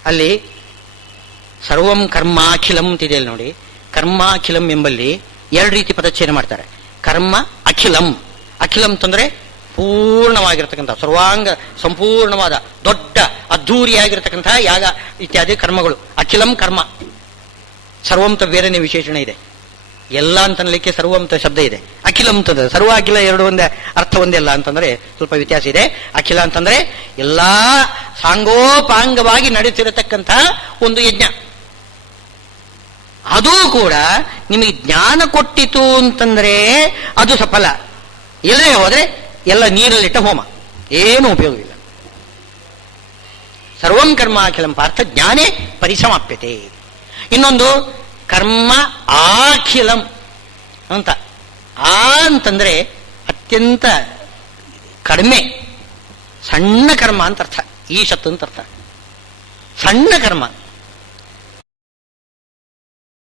ಅಲ್ಲಿ ಸರ್ವಂ ಕರ್ಮಾಖಿಲಂ ಅಂತಿದೆ ನೋಡಿ. ಕರ್ಮಾಖಿಲಂ ಎಂಬಲ್ಲಿ 2 ರೀತಿ ಪದಚ್ಛೇದ ಮಾಡ್ತಾರೆ. ಕರ್ಮ ಅಖಿಲಂ. ಅಖಿಲಂ ಅಂತಂದ್ರೆ ಪೂರ್ಣವಾಗಿರ್ತಕ್ಕಂಥ ಸರ್ವಾಂಗ ಸಂಪೂರ್ಣವಾದ ದೊಡ್ಡ ಅದ್ಧೂರಿಯಾಗಿರ್ತಕ್ಕಂಥ ಯಾಗ ಇತ್ಯಾದಿ ಕರ್ಮಗಳು ಅಖಿಲಂ ಕರ್ಮ. ಸರ್ವಂತ ಬೇರೆನೇ ವಿಶೇಷಣೆ ಇದೆ. ಎಲ್ಲ ಅಂತನಲಿಕ್ಕೆ ಸರ್ವಂತ ಶಬ್ದ ಇದೆ. ಅಖಿಲಂ ಅಂತಂದ್ರೆ ಸರ್ವ ಅಖಿಲ 2 ಒಂದೇ ಅರ್ಥ ಒಂದೇ ಅಲ್ಲ ಅಂತಂದ್ರೆ ಸ್ವಲ್ಪ ವ್ಯತ್ಯಾಸ ಇದೆ. ಅಖಿಲ ಅಂತಂದ್ರೆ ಎಲ್ಲಾ ಸಾಂಗೋಪಾಂಗವಾಗಿ ನಡೆಸಿರತಕ್ಕಂಥ ಒಂದು ಯಜ್ಞ. ಅದೂ ಕೂಡ ನಿಮಗೆ ಜ್ಞಾನ ಕೊಟ್ಟಿತು ಅಂತಂದ್ರೆ ಅದು ಸಫಲ. ಇಲ್ಲದೆ ಹೋದ್ರೆ ಎಲ್ಲ ನೀರಲ್ಲಿಟ್ಟ ಹೋಮ, ಏನು ಉಪಯೋಗವಿಲ್ಲ. ಸರ್ವಂ ಕರ್ಮ ಅಖಿಲಂ ಪಾರ್ಥ ಜ್ಞಾನೇ ಪರಿಸಮಾಪ್ಯತೆ. ಇನ್ನೊಂದು ಕರ್ಮ ಆಖಿಲಂ ಅಂತ. ಅಂತಂದ್ರೆ ಅತ್ಯಂತ ಕಡಿಮೆ, ಸಣ್ಣ ಕರ್ಮ ಅಂತ ಅರ್ಥ. ಈಶತ್ ಅಂತ ಅರ್ಥ. ಸಣ್ಣ ಕರ್ಮ